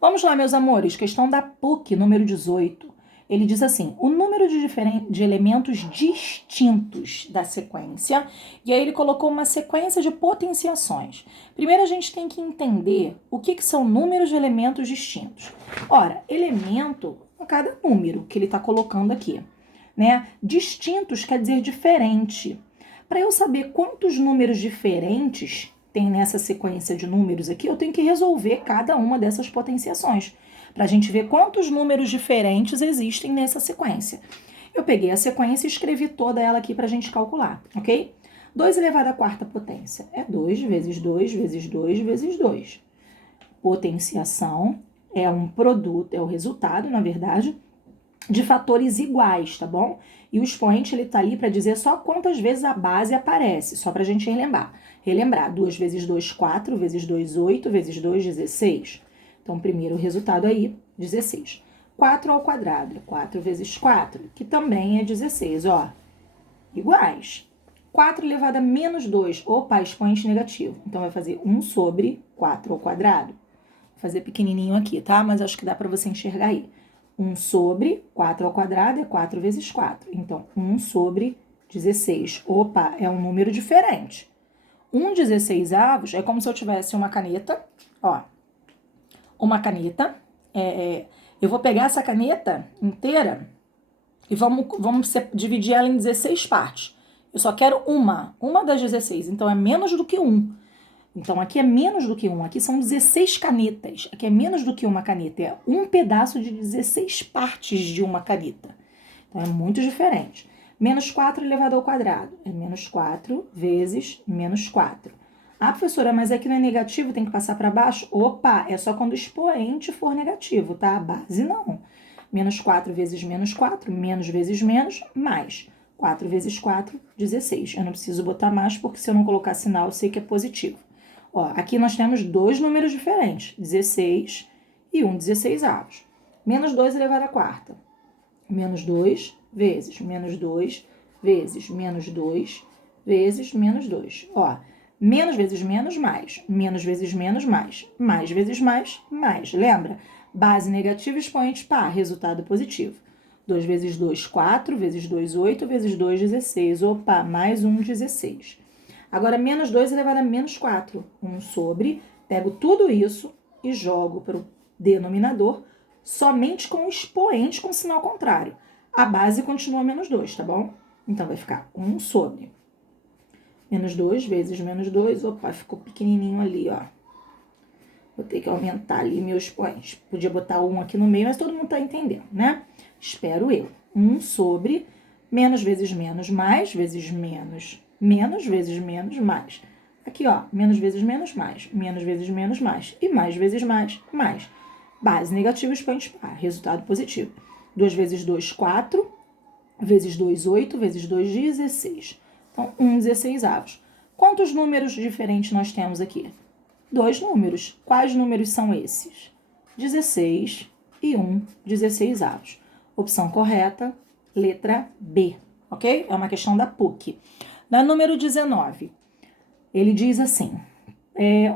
Vamos lá, meus amores, questão da PUC, número 18. Ele diz assim, o número de elementos distintos da sequência, e aí ele colocou uma sequência de potenciações. Primeiro a gente tem que entender o que são números de elementos distintos. Ora, elemento é cada número que ele está colocando aqui, né? Distintos quer dizer diferente. Para eu saber quantos números diferentes tem nessa sequência de números aqui, eu tenho que resolver cada uma dessas potenciações, para a gente ver quantos números diferentes existem nessa sequência. Eu peguei a sequência e escrevi toda ela aqui para a gente calcular, ok? 2 elevado à quarta potência é 2 vezes 2 vezes 2 vezes 2. Potenciação é um produto, é o resultado, na verdade, de fatores iguais, tá bom? E o expoente, ele tá ali para dizer só quantas vezes a base aparece, só pra gente relembrar. 2 vezes 2, 4, vezes 2, 8, vezes 2, 16. Então, primeiro resultado aí, 16. 4 ao quadrado, 4 vezes 4, que também é 16, ó. Iguais. 4 elevado a menos 2, opa, expoente negativo. Então, vai fazer 1 sobre 4 ao quadrado. Vou fazer pequenininho aqui, tá? Mas acho que dá para você enxergar aí. 1 sobre 4 ao quadrado é 4 vezes 4. Então, 1 sobre 16. Opa, é um número diferente. 1 16avos é como se eu tivesse uma caneta, ó. Uma caneta. Eu vou pegar essa caneta inteira e vamos dividir ela em 16 partes. Eu só quero uma das 16. Então, é menos do que 1. Então, aqui é menos do que 1. Aqui são 16 canetas. Aqui é menos do que uma caneta. É um pedaço de 16 partes de uma caneta. Então, é muito diferente. Menos 4 elevado ao quadrado. É menos 4 vezes menos 4. Ah, professora, mas aqui não é negativo, tem que passar para baixo? Opa, é só quando o expoente for negativo, tá? A base não. Menos 4 vezes menos 4, menos vezes menos, mais. 4 vezes 4, 16. Eu não preciso botar mais, porque se eu não colocar sinal, eu sei que é positivo. Ó, aqui nós temos dois números diferentes, 16 e 1 16avos. Menos 2 elevado à quarta. Menos 2 vezes menos 2 vezes menos 2 vezes menos 2. Ó, menos vezes menos, mais. Menos vezes menos, mais. Mais vezes mais, mais. Lembra? Base negativa, expoente par, resultado positivo. 2 vezes 2, 4, vezes 2, 8, vezes 2, 16. Opa, mais 1, 16. Agora, menos 2 elevado a menos 4. 1 sobre, pego tudo isso e jogo para o denominador somente com o expoente com sinal contrário. A base continua menos 2, tá bom? Então, vai ficar 1 sobre. Menos 2 vezes menos 2. Opa, ficou pequenininho ali, ó. Vou ter que aumentar ali meu expoente. Podia botar 1 aqui no meio, mas todo mundo tá entendendo, né? Espero eu. 1 sobre menos vezes menos, mais vezes menos. Menos vezes menos, mais. Aqui, ó, menos vezes menos, mais. Menos vezes menos, mais. E mais vezes mais, mais. Base negativa, expoente par. Resultado positivo. 2 vezes 2, 4. Vezes 2, 8. Vezes 2, 16. Então, 1 16avos. Quantos números diferentes nós temos aqui? 2 números. Quais números são esses? 16 e 1 16avos. Opção correta, letra B, ok? É uma questão da PUC. Na número 19, ele diz assim,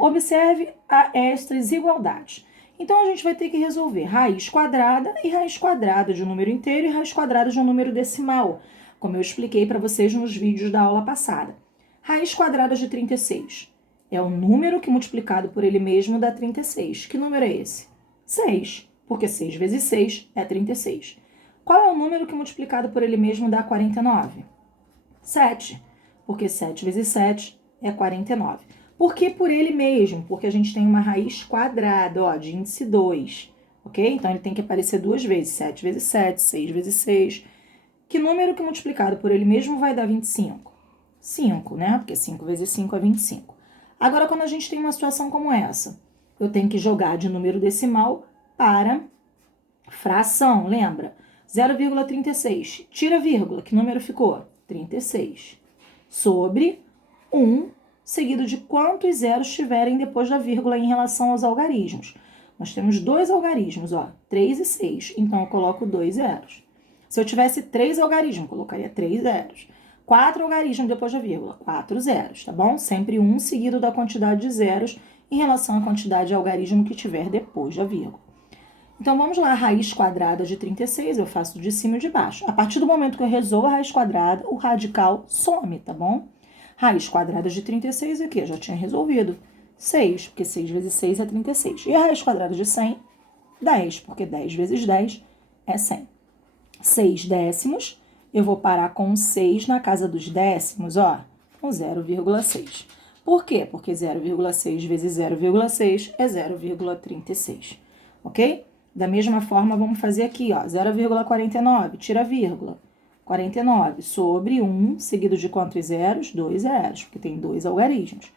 observe estas igualdades. Então, a gente vai ter que resolver raiz quadrada e raiz quadrada de um número inteiro e raiz quadrada de um número decimal, como eu expliquei para vocês nos vídeos da aula passada. Raiz quadrada de 36 é o número que multiplicado por ele mesmo dá 36. Que número é esse? 6, porque 6 vezes 6 é 36. Qual é o número que multiplicado por ele mesmo dá 49? 7, porque 7 vezes 7 é 49. Por que por ele mesmo? Porque a gente tem uma raiz quadrada, ó, de índice 2, ok? Então, ele tem que aparecer duas vezes, 7 vezes 7, 6 vezes 6. Que número que multiplicado por ele mesmo vai dar 25? 5, né? Porque 5 vezes 5 é 25. Agora, quando a gente tem uma situação como essa, eu tenho que jogar de número decimal para fração, lembra? 0,36. Tira vírgula, que número ficou? 36. Sobre 1, seguido de quantos zeros tiverem depois da vírgula em relação aos algarismos. Nós temos dois algarismos, ó, 3 e 6. Então, eu coloco 2 zeros. Se eu tivesse 3 algarismos, colocaria 3 zeros. 4 algarismos depois da vírgula, 4 zeros, tá bom? Sempre 1 seguido da quantidade de zeros em relação à quantidade de algarismo que tiver depois da vírgula. Então, vamos lá, raiz quadrada de 36, eu faço de cima e de baixo. A partir do momento que eu resolvo a raiz quadrada, o radical some, tá bom? Raiz quadrada de 36 aqui, eu já tinha resolvido. 6, porque 6 vezes 6 é 36. E a raiz quadrada de 100, 10, porque 10 vezes 10 é 100. 6 décimos, eu vou parar com 6 na casa dos décimos, ó, com 0,6. Por quê? Porque 0,6 vezes 0,6 é 0,36, ok? Da mesma forma, vamos fazer aqui, ó, 0,49, tira a vírgula. 49 sobre 1, seguido de quantos zeros? 2 zeros, porque tem 2 algarismos.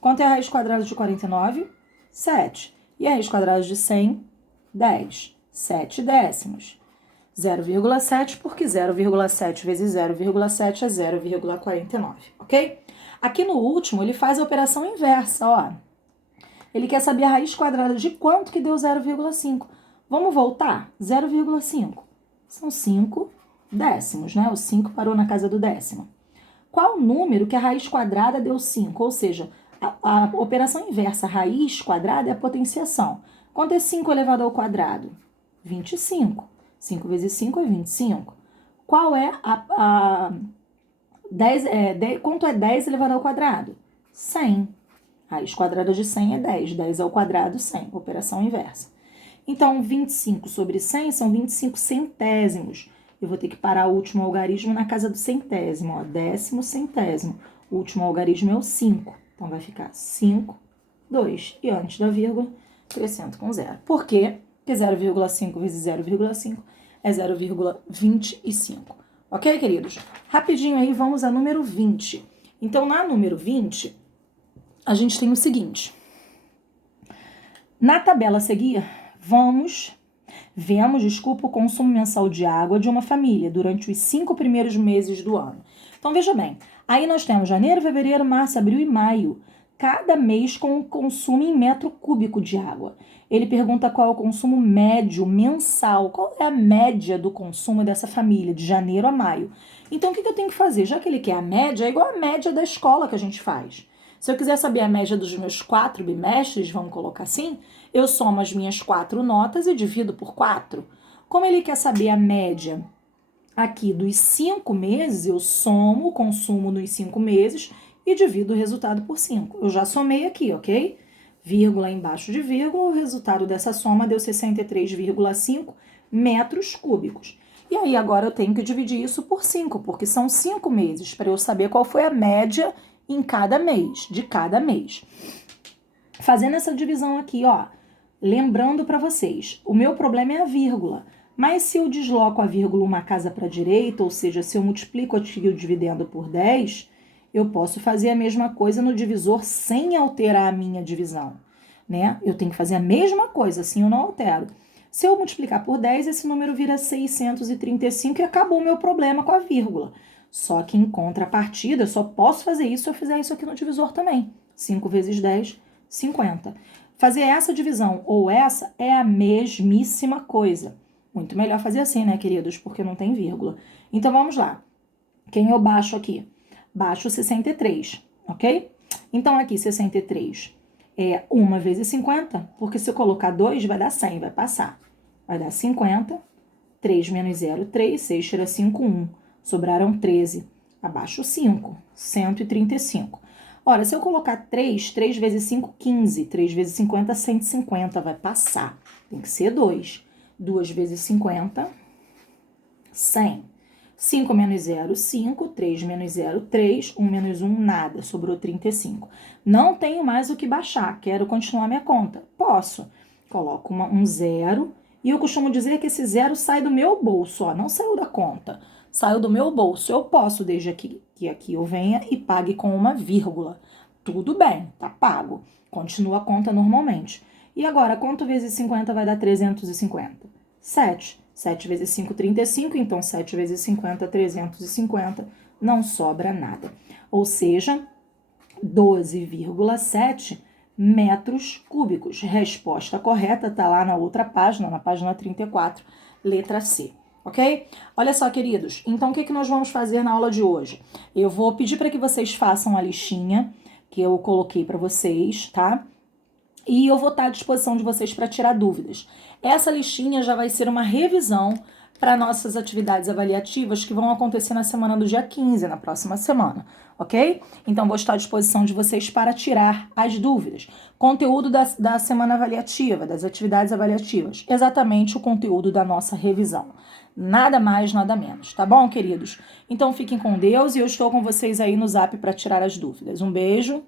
Quanto é a raiz quadrada de 49? 7. E a raiz quadrada de 100? 10. 7 décimos. 0,7, porque 0,7 vezes 0,7 é 0,49, ok? Aqui no último, ele faz a operação inversa, ó. Ele quer saber a raiz quadrada de quanto que deu 0,5. Vamos voltar? 0,5. São 5 décimos, né? O 5 parou na casa do décimo. Qual número que a raiz quadrada deu 5? Ou seja, a operação inversa, raiz quadrada, é a potenciação. Quanto é 5 elevado ao quadrado? 25. 5 vezes 5 é 25. Qual é quanto é 10 elevado ao quadrado? 100. Raiz quadrada de 100 é 10. 10 ao quadrado, 100. Operação inversa. Então, 25 sobre 100 são 25 centésimos. Eu vou ter que parar o último algarismo na casa do centésimo, ó, décimo centésimo. O último algarismo é o 5. Então, vai ficar 5, 2. E antes da vírgula, acrescento com 0. Por quê? Porque 0,5 vezes 0,5 é 0,25. Ok, queridos? Rapidinho aí, vamos a número 20. Então, na número 20, a gente tem o seguinte. Na tabela a seguir, vemos o consumo mensal de água de uma família durante os 5 primeiros meses do ano. Então, veja bem, aí nós temos janeiro, fevereiro, março, abril e maio. Cada mês com consumo em metro cúbico de água. Ele pergunta qual é o consumo médio mensal, qual é a média do consumo dessa família, de janeiro a maio. Então, o que eu tenho que fazer? Já que ele quer a média, é igual a média da escola que a gente faz. Se eu quiser saber a média dos meus 4 bimestres, vamos colocar assim, eu somo as minhas 4 notas e divido por 4. Como ele quer saber a média aqui dos 5 meses, eu somo o consumo nos 5 meses e divido o resultado por 5. Eu já somei aqui, ok? Vírgula embaixo de vírgula, o resultado dessa soma deu 63,5 metros cúbicos. E aí agora eu tenho que dividir isso por 5, porque são 5 meses, para eu saber qual foi a média em cada mês, de cada mês. Fazendo essa divisão aqui, ó, lembrando para vocês, o meu problema é a vírgula. Mas se eu desloco a vírgula uma casa para a direita, ou seja, se eu multiplico aqui o dividendo por 10, eu posso fazer a mesma coisa no divisor sem alterar a minha divisão, né? Eu tenho que fazer a mesma coisa, assim eu não altero. Se eu multiplicar por 10, esse número vira 635 e acabou o meu problema com a vírgula. Só que em contrapartida, eu só posso fazer isso se eu fizer isso aqui no divisor também. 5 vezes 10, 50. Fazer essa divisão ou essa é a mesmíssima coisa. Muito melhor fazer assim, né, queridos? Porque não tem vírgula. Então, vamos lá. Quem eu baixo aqui? Baixo 63, ok? Então, aqui 63 é 1 vezes 50, porque se eu colocar 2, vai dar 100, vai passar. Vai dar 50, 3 menos 0, 3, 6 tira 5, 1. Sobraram 13. Abaixo 5, 135. Ora, se eu colocar 3, 3 vezes 5, 15. 3 vezes 50, 150, vai passar. Tem que ser 2. 2 vezes 50, 100. 5 menos 0, 5. 3 menos 0, 3. 1 menos 1, nada. Sobrou 35. Não tenho mais o que baixar. Quero continuar minha conta. Posso. Coloco um 0. E eu costumo dizer que esse 0 sai do meu bolso. Ó, não saiu da conta. Saiu do meu bolso. Eu posso, desde que aqui eu venha e pague com uma vírgula. Tudo bem, tá pago. Continua a conta normalmente. E agora, quanto vezes 50 vai dar 350? 7. 7 vezes 5, 35. Então, 7 vezes 50, 350. Não sobra nada. Ou seja, 12,7 metros cúbicos. Resposta correta está lá na outra página, na página 34, letra C. Ok? Olha só, queridos. Então, o que nós vamos fazer na aula de hoje? Eu vou pedir para que vocês façam a listinha que eu coloquei para vocês, tá? e eu vou estar à disposição de vocês para tirar dúvidas. Essa listinha já vai ser uma revisão para nossas atividades avaliativas que vão acontecer na semana do dia 15, na próxima semana, ok? Então, vou estar à disposição de vocês para tirar as dúvidas. Conteúdo da semana avaliativa, das atividades avaliativas, exatamente o conteúdo da nossa revisão. Nada mais, nada menos, tá bom, queridos? Então, fiquem com Deus e eu estou com vocês aí no Zap para tirar as dúvidas. Um beijo.